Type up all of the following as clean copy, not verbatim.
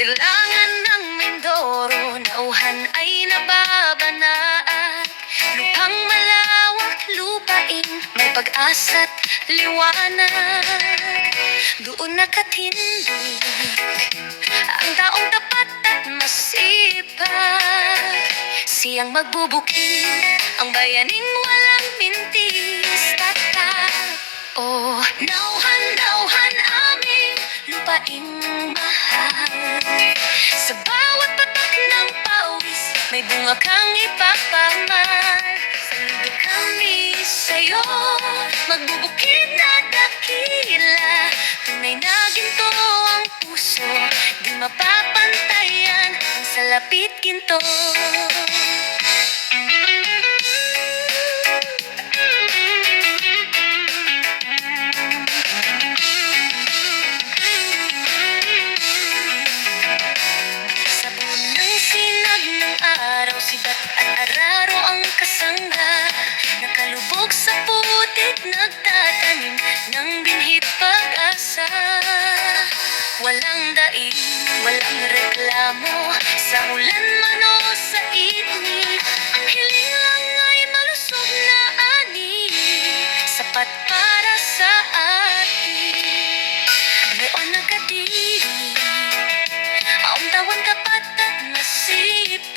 silangan ng Mindoro, nauhan ay nababana at lupang malawak, lupain may pag-asa't liwanag. Doon nakatindig ang taong tapat at masipag, siyang magbubukid ang bayaning walang mintis. Oh, nauhan, nauhan aming lupaing mahal. Sa bawat patak ng pawis, may bunga kang ipapamal. Saludo kami sa'yo, magbubukid na dakila. Tunay na ginto ang puso, di mapapantayan ang salapit ginto. Sibat at araro ang kasangga, nakalubog sa putik, nagtatanim ng binhit pag-asa. Walang daig, walang reklamo, sa ulan man o sa init. Ang hiling lang ay malusog na ani, sapat para sa atin. Noon nagkadiri, ang tawang tapat at masipag,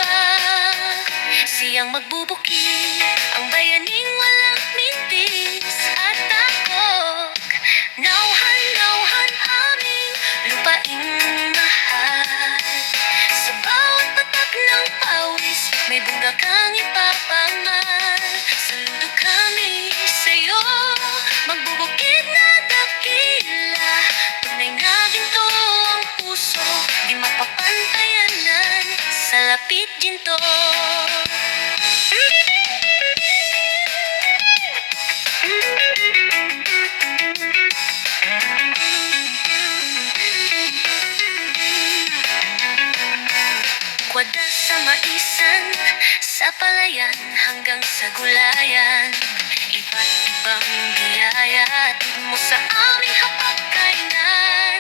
siyang magbubukid ang bayaning walang mintis at takot. Nauhan, nauhan aming lupaing mahal. Sa bawat patak ng pawis, may bunga kang ipapamal. Saludo kami sa'yo, magbubukid na dakila. Tunay na ginto ang puso, di mapapantayanan sa lapit ginto. Kwada sa maisan, sa palayan hanggang sa gulayan, iba't ibang biyaya atid mo sa aming hapagkainan.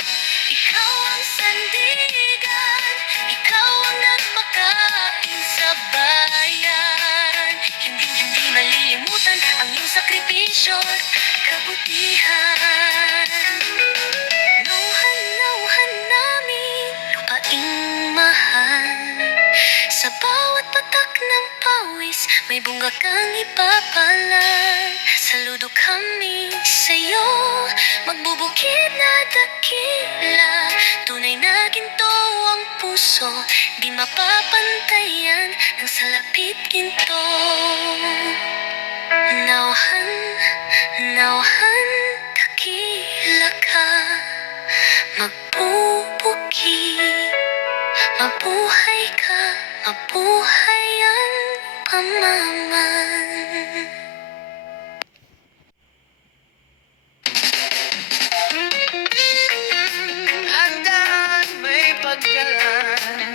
Ikaw ang sandigan, ikaw ang nagmakain sa bayan. Hindi malilimutan ang iyong sakripisyo at kabutihan. Nauhan, nauhan namin lupaing mahal. Sa bawat patak ng pawis, may bunga kang ipapalan. Saludo kami sa'yo, magbubukid na dakila. Tunay na ginto ang puso, di mapapantayan ng salapit ginto. Nauhan, nauhan, dakila ka, magbubukid. Mabuhay ka, mabuhay ang pamaman. Handaan may pagkalan,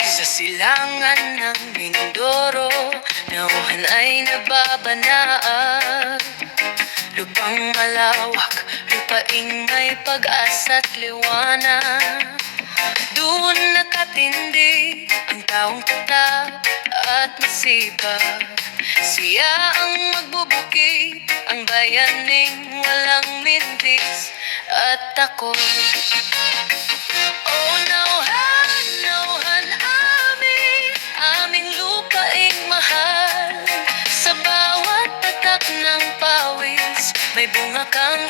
sa silangan ng Mindoro, nauhan ay nababanaan. Lupang malawak, lupaing may pag-asa't liwanag. Doon nakatindig ang taong tapat at masipag, siya ang magbubukid ang bayaning walang mintis at takot. Oh, nauhan, nauhan aming lupaing mahal. Sa bawat patak ng pawis, may bunga kang